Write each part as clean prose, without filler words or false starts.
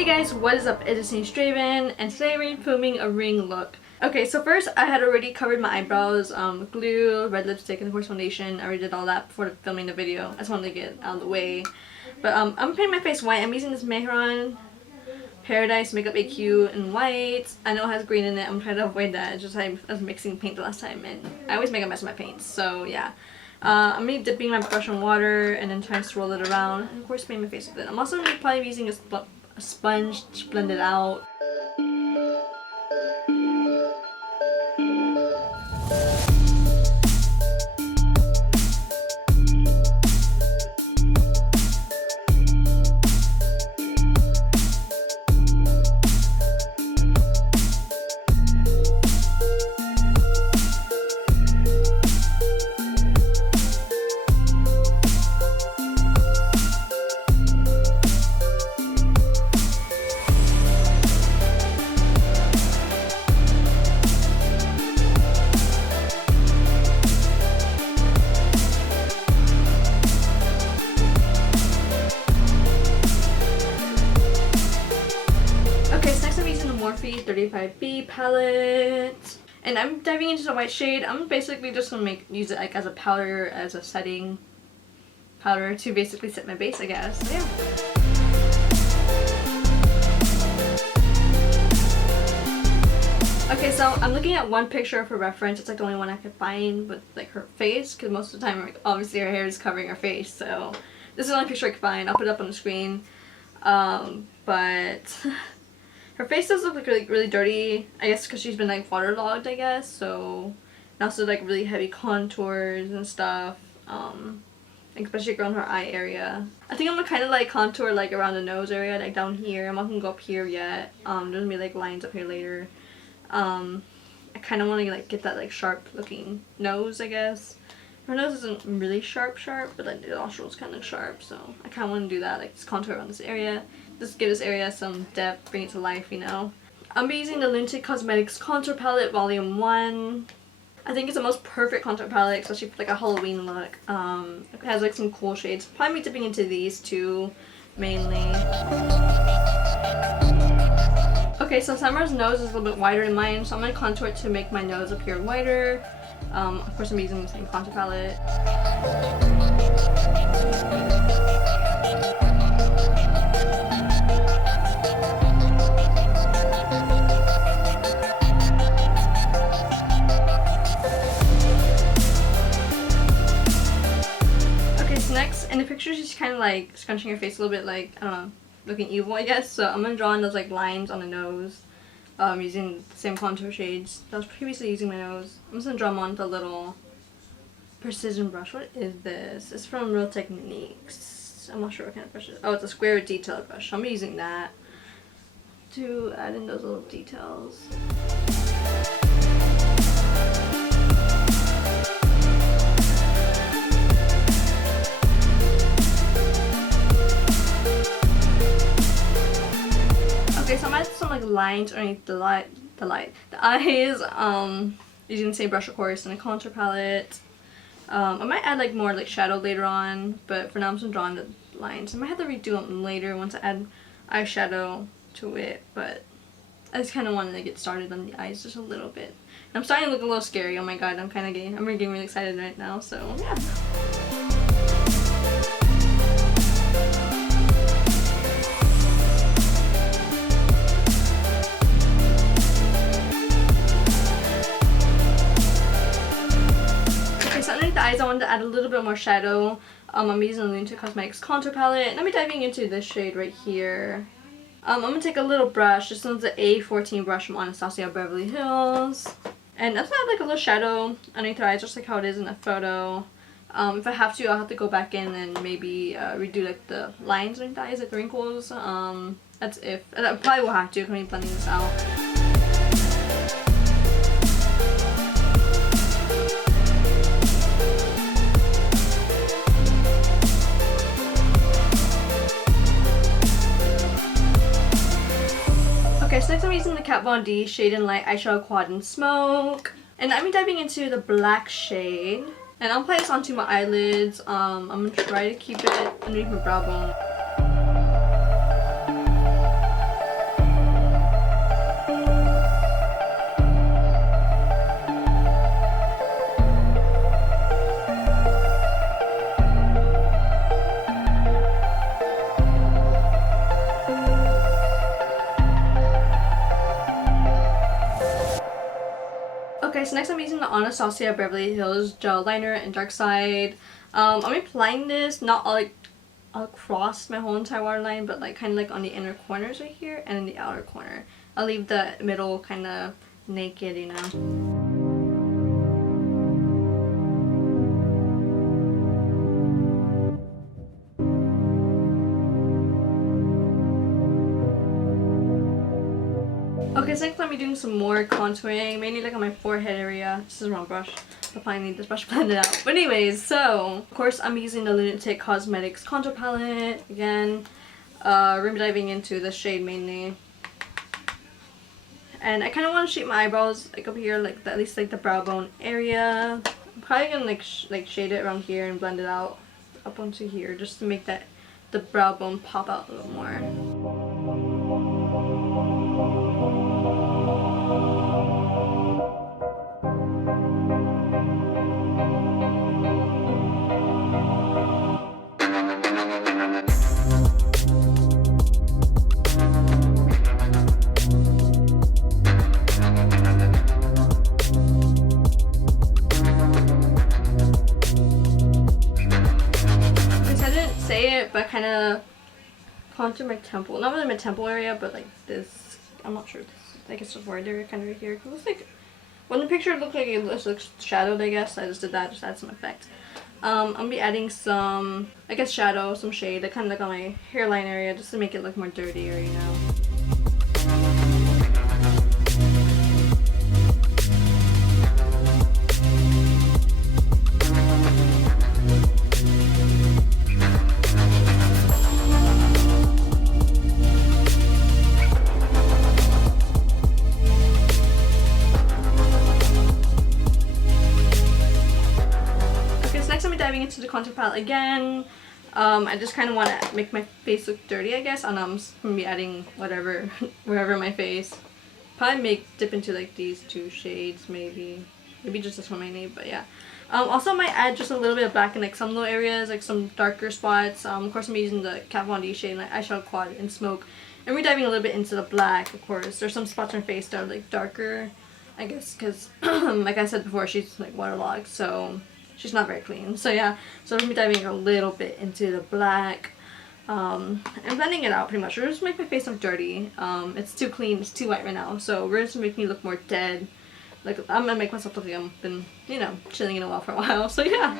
Hey guys, what is up? It is Draven, and today we're filming a ring look. Okay, so first I had already covered my eyebrows with glue, red lipstick, and of course foundation. I already did all that before filming the video. I just wanted to get out of the way. But I'm painting my face white. I'm using this Mage Paradise Makeup AQ in white. I know it has green in it. I'm trying to avoid that. It's just I was mixing paint the last time and I always make a mess of my paints. So yeah. I'm going to be dipping my brush in water and then trying to swirl it around. And of course paint my face with it. I'm also going to probably be using a sponge to blend it out. Okay, so next I'm using the Morphe 35B palette. And I'm diving into the white shade. I'm basically just going to use it like as a powder, as a setting powder to basically set my base, I guess. So yeah. Okay, so I'm looking at one picture for reference. It's like the only one I could find with like her face, because most of the time like, obviously her hair is covering her face. So this is the only picture I could find. I'll put it up on the screen. But her face does look like really dirty, I guess because she's been like waterlogged, I guess, so, and also like really heavy contours and stuff, especially around her eye area. I think I'm gonna kind of like contour like around the nose area, like down here. I'm not gonna go up here yet. There's gonna be like lines up here later. I kind of want to like get that like sharp looking nose, I guess. Her nose isn't really sharp, but like the nostrils kind of sharp, so I kind of want to do that, like just contour around this area. Just give this area some depth, bring it to life, you know. I'm using the Lunatic Cosmetics Contour Palette Volume 1. I think it's the most perfect contour palette, especially for like a Halloween look. It has like some cool shades. Probably be dipping into these two, mainly. Okay, so Samara's nose is a little bit wider than mine, so I'm going to contour it to make my nose appear wider. Of course I'm using the same contour palette. In the picture, she's kind of like scrunching her face a little bit, like, I don't know, looking evil, I guess. So I'm going to draw in those like lines on the nose using the same contour shades that I was previously using my nose. I'm just going to draw them onto a little precision brush. What is this? It's from Real Techniques. I'm not sure what kind of brush it is. Oh, it's a square detail brush. I'm using that to add in those little details. Okay, so I'm adding some like lines underneath the eyes, using the same brush of course, and a contour palette. I might add like more like shadow later on, but for now I'm just drawing the lines. I might have to redo them later once I add eyeshadow to it, but I just kind of wanted to get started on the eyes just a little bit. And I'm starting to look a little scary. Oh my god, I'm getting really excited right now, so yeah. I wanted to add a little bit more shadow. I'm using the Lunatic Cosmetics Contour Palette, and I'll be diving into this shade right here. I'm going to take a little brush. This one's the A14 brush from Anastasia Beverly Hills. And I'm going to add like a little shadow underneath her eyes, just like how it is in the photo. If I have to, I'll have to go back in and maybe redo like the lines underneath the eyes, like the wrinkles. That's if. I probably will have to because I'm blending this out. Okay, so next I'm using the Kat Von D Shade and Light Eyeshadow Quad and Smoke. And I'm diving into the black shade. And I'll apply this onto my eyelids. I'm going to try to keep it underneath my brow bone. next I'm using the Anastasia Beverly Hills Gel Liner in Dark Side. I'm applying this not all, like across my whole entire waterline, but like kind of like on the inner corners right here and in the outer corner. I'll leave the middle kind of naked, you know. Okay, so next I'll be doing some more contouring, mainly like on my forehead area. This is the wrong brush. I'll probably need this brush to blend it out. But anyways, so of course I'm using the Lunatic Cosmetics contour palette again. We're diving into the shade mainly. And I kind of want to shape my eyebrows like up here, like at least like the brow bone area. I'm probably gonna like shade it around here and blend it out up onto here just to make that the brow bone pop out a little more. But kind of contour my temple, not really my temple area, but like this, I'm not sure, this, I guess the forehead area kind of right here. It looks like, when the picture looked like it looks shadowed, I guess, I just did that, just add some effect. I'm gonna be adding some, I guess shadow, some shade, like kind of like on my hairline area, just to make it look more dirtier, you know. Diving into the contour palette again. I just kind of want to make my face look dirty, I guess, and I'm just going to be adding whatever, wherever my face. Probably dip into like these two shades, maybe just this one I need, but yeah. Also I might add just a little bit of black in like some little areas, like some darker spots. Of course I'm using the Kat Von D shade, like Eyeshadow Quad and Smoke. And we're diving a little bit into the black, of course. There's some spots on her face that are like darker, I guess, because like I said before, she's like waterlogged, so she's not very clean. So yeah, so I'm going to be diving a little bit into the black and blending it out pretty much. We're just make my face look dirty. It's too clean, it's too white right now. So we're just make me look more dead. Like I'm going to make myself look like I've been, you know, chilling in a while for a while. So yeah.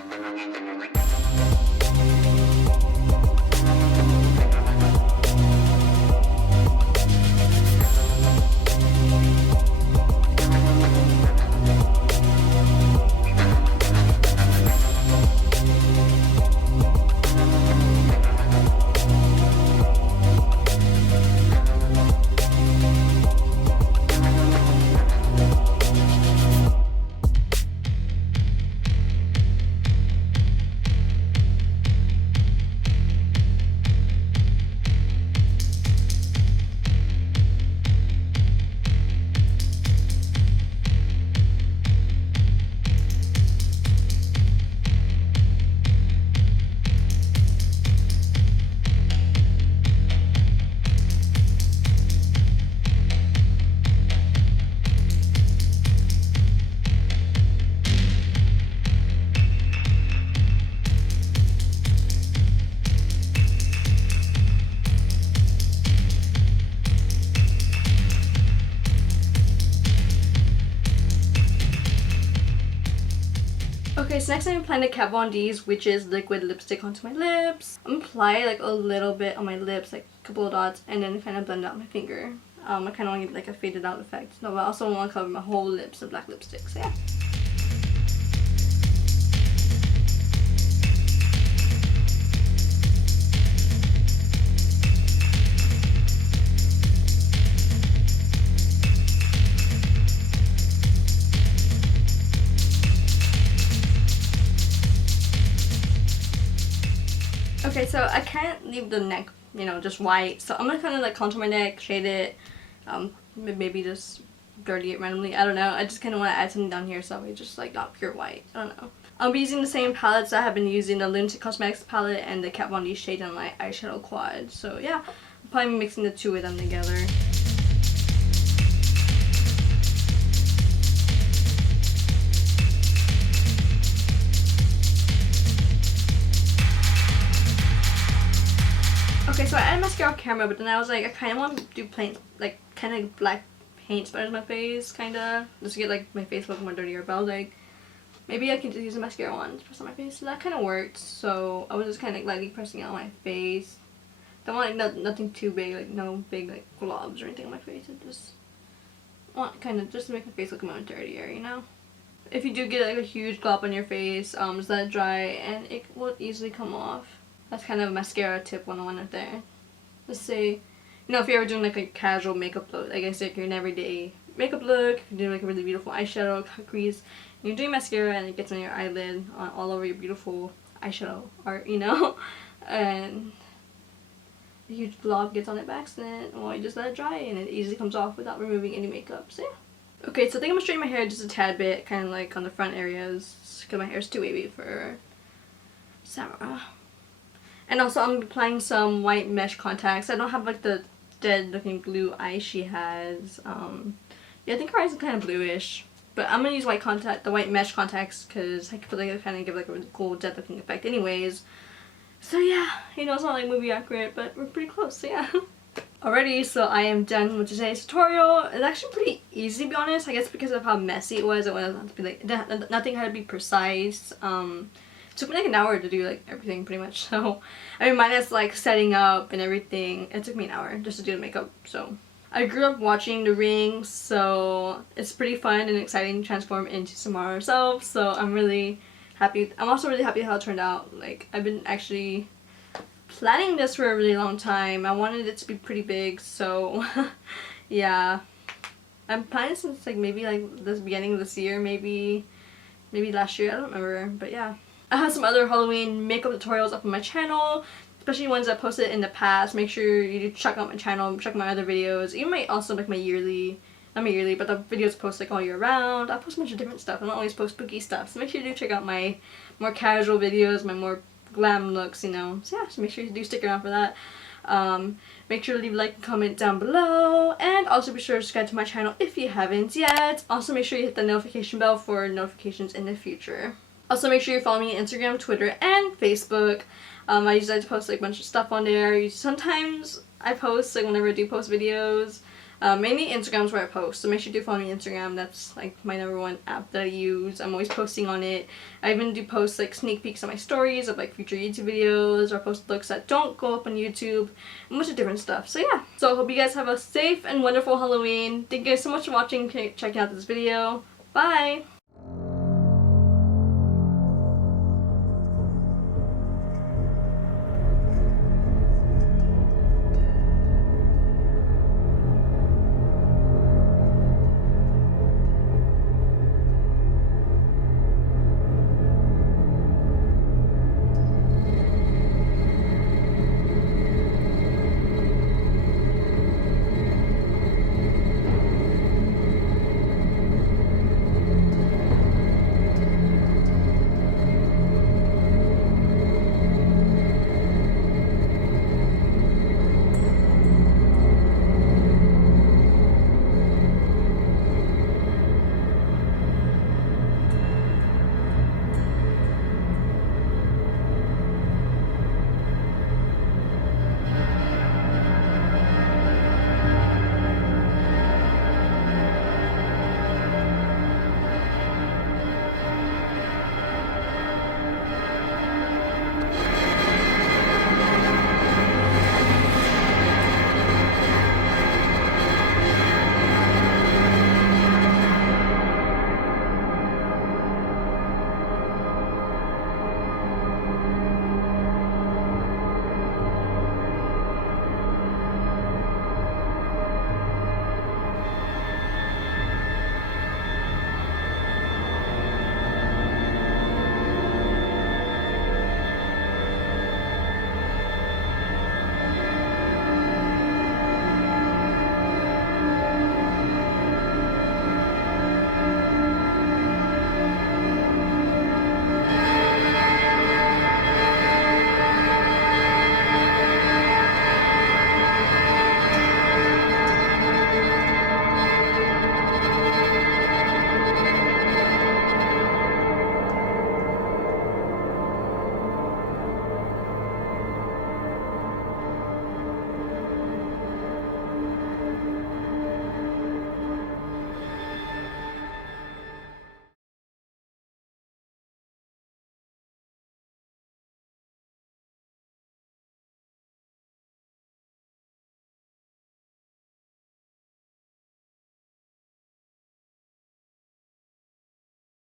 Okay, so next I'm applying the Kat Von D's, which is liquid lipstick onto my lips. I'm gonna apply like a little bit on my lips, like a couple of dots, and then kind of blend out my finger. I kind of want like a faded out effect. No, but I also want to cover my whole lips with black lipstick, so yeah. Okay, so I can't leave the neck, you know, just white. So I'm gonna kind of like contour my neck, shade it, maybe just dirty it randomly. I don't know. I just kind of want to add something down here so it's just like not pure white. I don't know. I'll be using the same palettes I have been using, the Lunatic Cosmetics palette and the Kat Von D shade on my eyeshadow quad. So yeah, I'll probably be mixing the two of them together. Okay, so I added mascara off camera, but then I was like, I kind of want to do plain, like, kind of black paint splatters on my face, kind of, just to get, like, my face look more dirtier. But I was like, maybe I can just use a mascara wand to press on my face. So that kind of worked. So I was just kind of, like, lightly pressing it on my face. Don't want, like, nothing too big, like, no big, like, globs or anything on my face. I just want kind of just to make my face look more dirtier, you know? If you do get, like, a huge glob on your face, just let it dry and it will easily come off. That's kind of a mascara tip 101 right there. Let's say, you know, if you're ever doing like a casual makeup look, like I said, you're an everyday makeup look, if you're doing like a really beautiful eyeshadow crease, and you're doing mascara and it gets on your eyelid, all over your beautiful eyeshadow art, you know, and a huge blob gets on it by accident, well, you just let it dry and it easily comes off without removing any makeup. So yeah. Okay, so I think I'm gonna straighten my hair just a tad bit, kind of like on the front areas, because my hair is too wavy for Samara. And also I'm applying some white mesh contacts. I don't have like the dead looking blue eyes she has. Yeah, I think her eyes are kind of bluish. But I'm gonna use the white mesh contacts because I feel like it kind of give like a really cool dead looking effect anyways. So yeah, you know, it's not like movie accurate, but we're pretty close, so yeah. Alrighty, so I am done with today's tutorial. It's actually pretty easy to be honest. I guess because of how messy it was. It wasn't have to be like, nothing had to be precise. It took me like an hour to do like everything pretty much. So I mean, minus like setting up and everything, it took me an hour just to do the makeup. So I grew up watching The Ring, so it's pretty fun and exciting to transform into Samara herself. So I'm really happy. I'm also really happy how it turned out. Like, I've been actually planning this for a really long time. I wanted it to be pretty big, so yeah. I'm planning since like maybe like this beginning of this year, maybe last year, I don't remember, but yeah. I have some other Halloween makeup tutorials up on my channel, especially ones I posted in the past. Make sure you do check out my channel, check my other videos, even also like my yearly, not my yearly, but the videos post like all year round. I post a bunch of different stuff. I don't always post spooky stuff, so make sure you do check out my more casual videos, my more glam looks, you know. So yeah, so make sure you do stick around for that. Make sure to leave a like and comment down below, and also be sure to subscribe to my channel if you haven't yet. Also make sure you hit the notification bell for notifications in the future. Also make sure you follow me on Instagram, Twitter, and Facebook. I usually like to post like a bunch of stuff on there. Sometimes I post like whenever I do post videos. Mainly Instagram's where I post, so make sure you do follow me on Instagram. That's like my #1 app that I use. I'm always posting on it. I even do post like sneak peeks on my stories of like future YouTube videos, or post looks that don't go up on YouTube, and a bunch of different stuff. So yeah, so I hope you guys have a safe and wonderful Halloween. Thank you guys so much for watching, checking out this video. Bye!